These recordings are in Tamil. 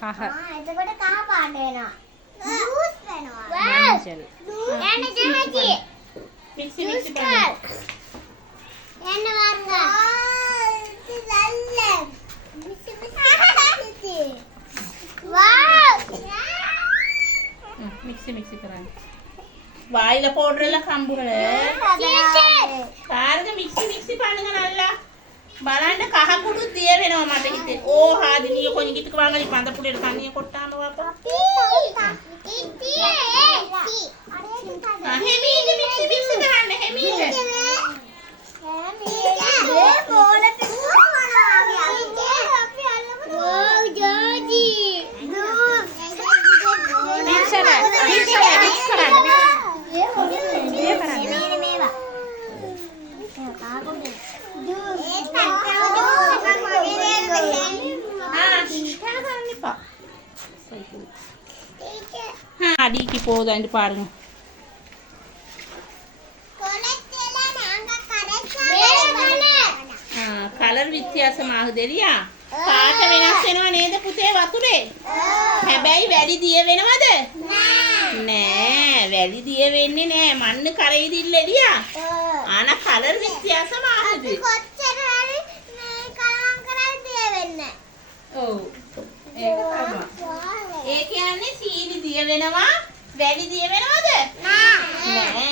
කහ. එතකොට කහ පාට වෙනවා. ජූස් වෙනවා. යන්න ජහජි. මික්සි කරන්න. යන්න වර්ග. මික්සි කරන්න. வாயில போடுறல கம்புகள කාර්ග මික්සි பண்ணுங்க நல்லா බලන්න කහ කුඩු දිය වෙනවා මට හිතේ. ඕ හාදිනිය කොණිගිටක වංගලි පඳ පුඩේට කන්නිය කොට්ටාම වාපා. හෙමීගේ මික්සි කරන්න හෙමීගේ. බෝල පිස්සුවනවා අපි අල්ලමු. ඕ ජෝජි. මික්ස් කරන්න. அடிக்கு போகுது அந்த பாருங்க. කලර් විත්‍යාසමාகுது එලියා. පාට වෙනස් වෙනව නේද පුතේ වතුරේ? හැබැයි වැඩි දිය වෙනවද? නෑ වැඩි දිය වෙන්නේ නෑ. මන්න කරයිදිල්ල එලියා. ආන කලර් විත්‍යාසමාகுது. කොච්චර හරි මේ කලම් කරයි දිය වෙන්නේ. ඔව්. ඒක තමයි. ඒ කියන්නේ සීනි දිය වෙනවා වැඩි දිය වෙනවද? නෑ.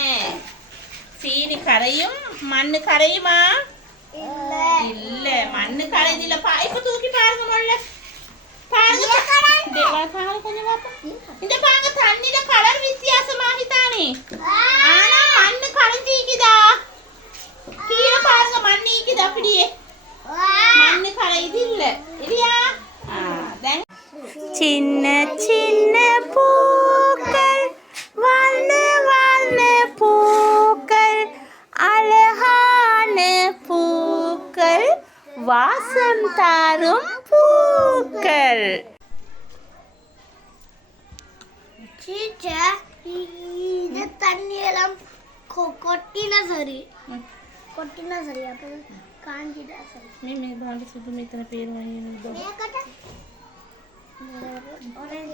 සීනි කරයිயும் மண்ணு கரையுமா? இல்ல மண்ணு கரைதில்ல. இப்ப தூக்கி பாருங்க முதல்ல. பாருங்க. தேவா பாருங்க கொஞ்சம் பாப்பா. இந்த பாருங்க தண்ணில கலர் வித்தியாசமாகிதானே. ஆனா மண்ணு கரைஞ்சிக்குதா? கீழ பாருங்க மண்ணு ஈக்குது அப்படியே. மண்ணு கரையுது இல்ல. இல்லையா? சின்ன சின்ன பூக்கள் வண்ண வண்ண பூக்கள் அழகான பூக்கள் வாசம் தரும் பூக்கள். டீச்சர் இது தண்ணி எல்லாம் கொட்டினா சரி. கொட்டினா சரி அப்ப காஞ்சிடா சரி. මේ බාණ්ඩ සුදු මෙතන පේනවා නේද? මේකට ඔරෙන්ජ්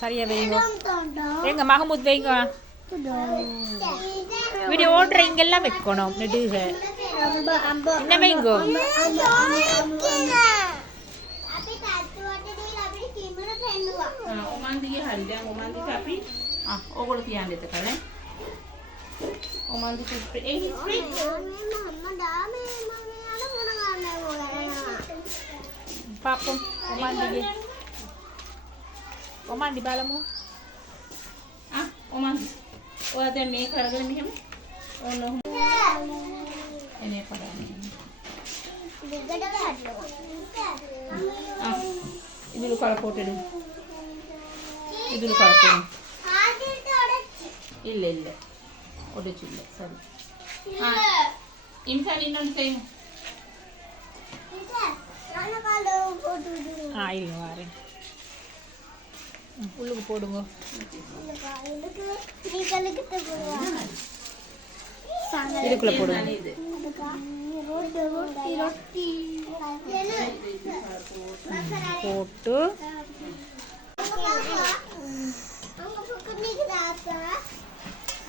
சரியா வைங்க. எங்க மஹமூத் வைங்க. வீடியோ ஓடுறீங்க எல்லாம் வைக்கணும் நெடுக. என்ன வைங்க? ඔමන්දිගේ හරි දැන් ඔමන්දික අපි ඕගොල්ලෝ තියන්න එතකනේ. ඔමන්දික ඒ ස්ප්‍රේ මම දාමේ මම යන මොන ගන්නෑ ඔයාලා. පාපු ඔමන්දිගේ. ඔමන්දි බලමු. ඔමන්දි. ඔයා දැන් මේ කරගෙන මෙහෙම ඕන ඔහොම එනේ පඩන්නේ. දෙකට හදනවා. ඉදුළු කලපොටෙඩු. ඉදුළු කලපොටෙඩු. ආදිට ඔඩච්චි. இல்ல இல்ல ஒடச்சில்ல சரி. இன்சான் இன்னொன்று செய்யும். நான் காலோ போடுது. இருங்க வரேன். உள்ளுக்கு போடுங்க. இதுக்கு நீங்களுக்கு போடுவா. இதுக்குள்ள போடுங்க. ரொட்டி போட்டு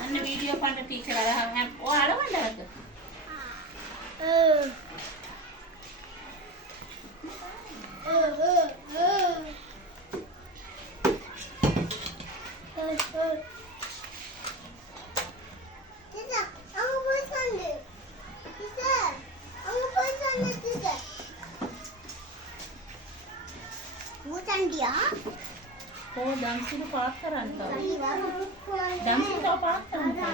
அண்ணா வீடியோ பண்ற டீச்சர் அழகா ஓ அளவண்டா இருக்கு. ஓ டான்ஸ்ல பாக்கறான்டா. டான்ஸ் తో பாக்கறான்டா.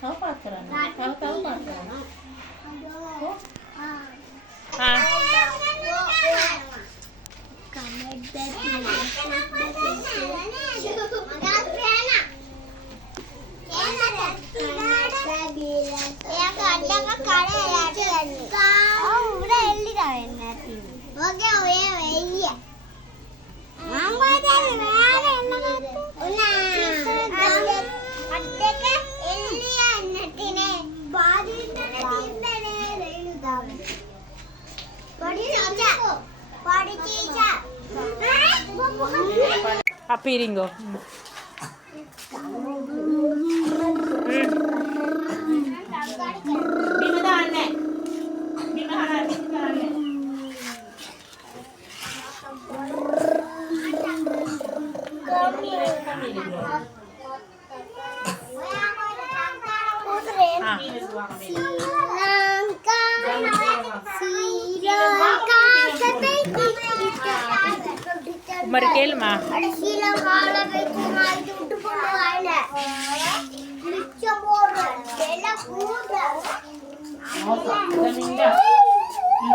తో பாக்கறான்டா. తో பாக்கறான்டா. கமெண்ட் பேக் අපිරිංගෝ බිම දාන්නේ. බිම හරහා බිම දාන්නේ. මර්කෙල් මා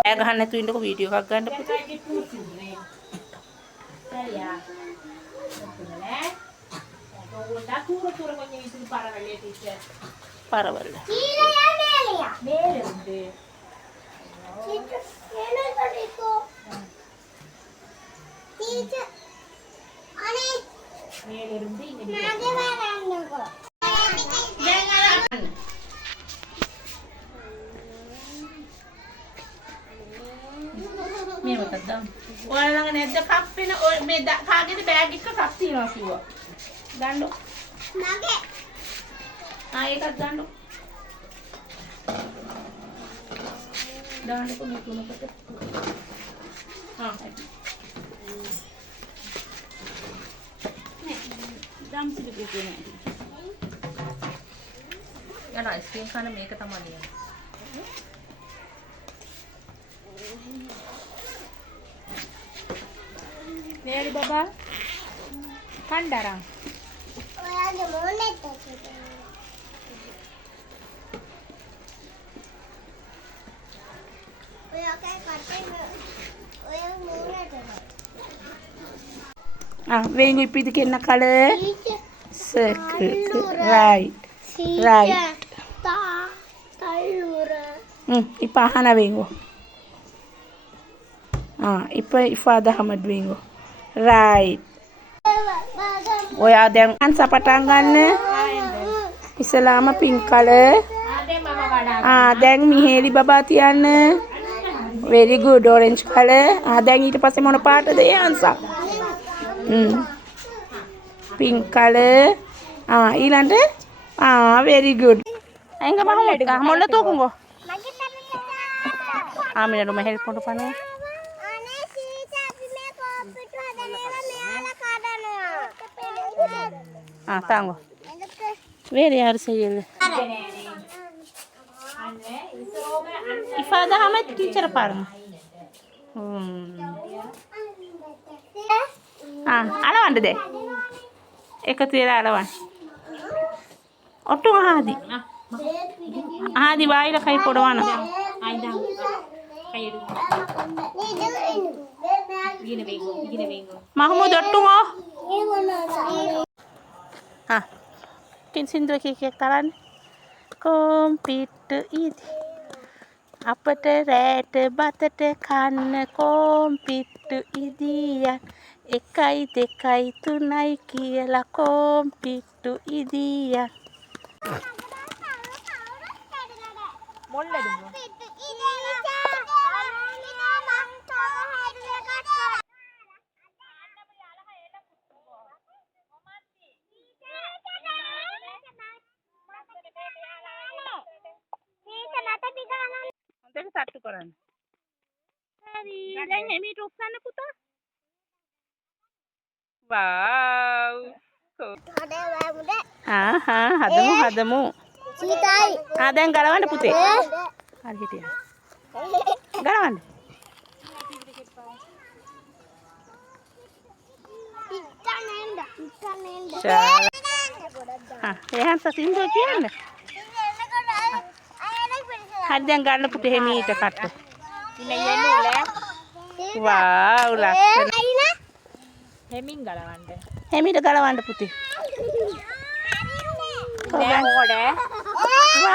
ඇය ගහන්න නැතුව ඉන්නකො වීඩියෝ එකක් ගන්න පුතේ. පරවල. මේ මොකක්ද? ඔයාලා ළඟ නැද්ද කප් වෙන ඔය මේ කාගේද බෑග් එක කප් තියනවා කිව්වා. ගන්නකො. මගේ ඒකත් ගන්නකො. දාන්නකො මේ තුනකට. හරි. දම් සිලිපුටු නෑ. යන අයිස්ක්‍රීම් කන මේක තමයි නියම. නේරි බබා කණ්ඩාරම් ඔයාගේ මොනෙත් ඔයාගේ කටේ ඔය මොනෙත් When we pick the color, circle, right, right. Ipahana bingo. Ifada Hamad bingo. Right. We are them answer patangan. Isalama pink color. Then Miheli Babatian. Very good orange color. Then it pass him on a part of the answer. Pink color. Ilante. Very good. Enga mahmud ka molla tokungo. Amina ruma help pondu pane. අනේ සීතා අපි මේ කෝපිට හදලා මෙයාලා කඩනවා. Tango. Very hard sayil. Ifada Hamad teacher parang. Alawan de. Ekatu wela alawan. Ottu hadi. Hadi waila kai podawana. Aida. Kai edu. Gina bengo. Mahmud ottu mo. Tin sindra kek taran. Compete idi. අපට රැට බතට කන්න කොම්පිට්ටු ඉදියන් 1 2 3යි කියලා කොම්පිට්ටු ඉදියන් මොල්ලද දැන් සට්ටු කරන්න. හරි. දැන් එමීට උස්සන්න පුතා. වව්. හදමු. සීතායි. දැන් ගලවන්න පුතේ. හරි හිටියා. ගලවන්න. එහෙනම් සතින්දෝ කියන්නේ. හරි දැන් ගන්න පුතේ හිමීට කට්ට. ඉන්න යන්නේ වව් ලස්සන. හෙමින් ගලවන්න. හිමීට ගලවන්න පුතේ. දැන් ඕඩ. වව්.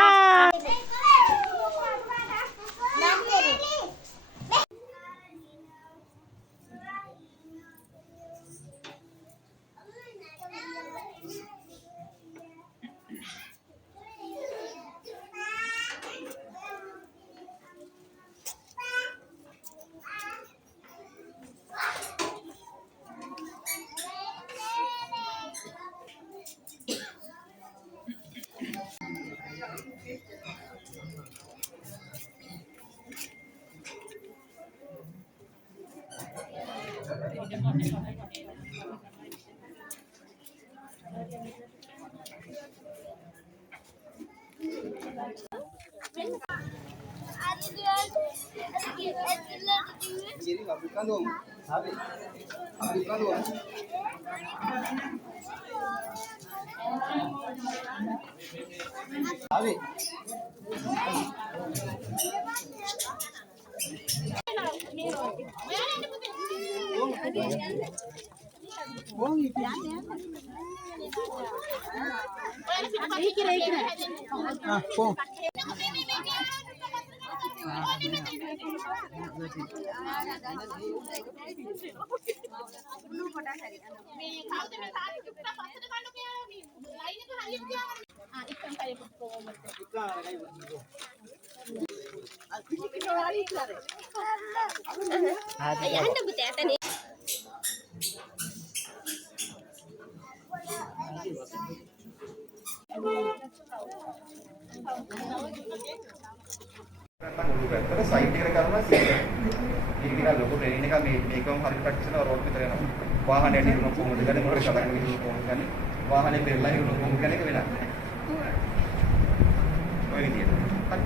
මුළු පැත්තට සයිඩ් එකට කරනවා සීට් එක. ඒක නිකන් ලොකු ට්‍රේනින් එකක් මේකම හරියට ප්‍රැක්ටිස් කරනවා රෝඩ් විතර යනවා. වාහනයට ඉරුණු කොහොමද ගන්නේ මොකද සලකන ඉරුණු කොහොමද ගන්නේ. වාහනේ පෙරලා ඉරුණු කොහොමද ගන්නේ ඒක වෙනස් නැහැ. ඔය විදියට.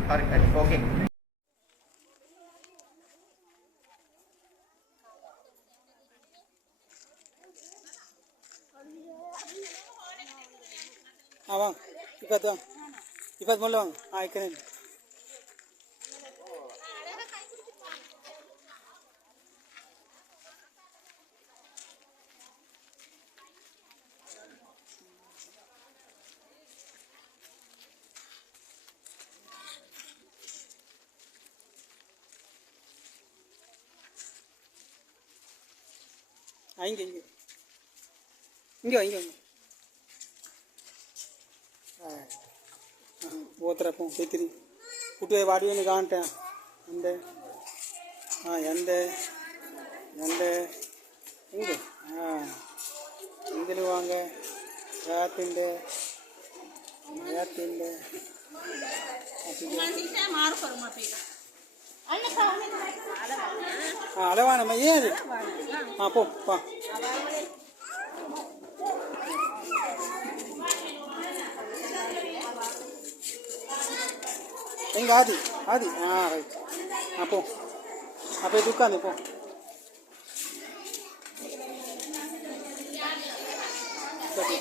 හරි. ඕකේ. Abang, ipat bang. Ipat mula bang. Ikan ini. Inge. Water pump, petri. Putu e body ni ganta. Ande. Yande. Inge. Inge luanga. Yatinde. Alawana ma ye. Po. Enggak Adi. Right. Apa? Apa dukan ni po? Tapi